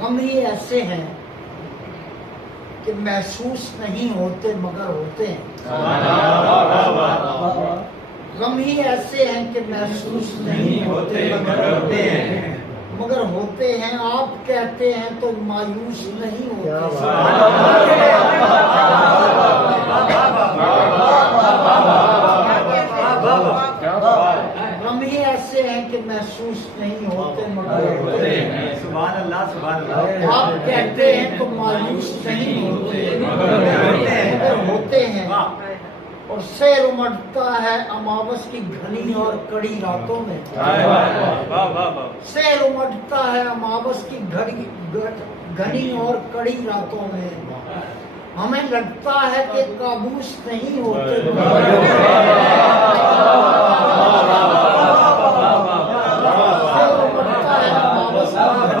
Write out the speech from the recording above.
غم ہی ایسے ہیں کہ محسوس نہیں ہوتے مگر ہوتے ہیں. غم ہی ایسے ہیں کہ محسوس نہیں ہوتے مگر ہوتے ہیں. آپ کہتے ہیں تو مایوس نہیں ہوتے. غم ہی ایسے ہیں کہ محسوس نہیں ہوتے مگر ہوتے ہیں. سبحان اللہ سبحان اللہ. آپ کہتے ہیں تو مایوس نہیں ہوتے مگر ہوتے ہیں. اور سیر امٹتا ہے اماوس کی گھنی اور کڑی راتوں میں. سیر امٹتا ہے اماوس کی گھنی اور کڑی راتوں میں. ہمیں لگتا ہے کہ کابوس نہیں ہوتے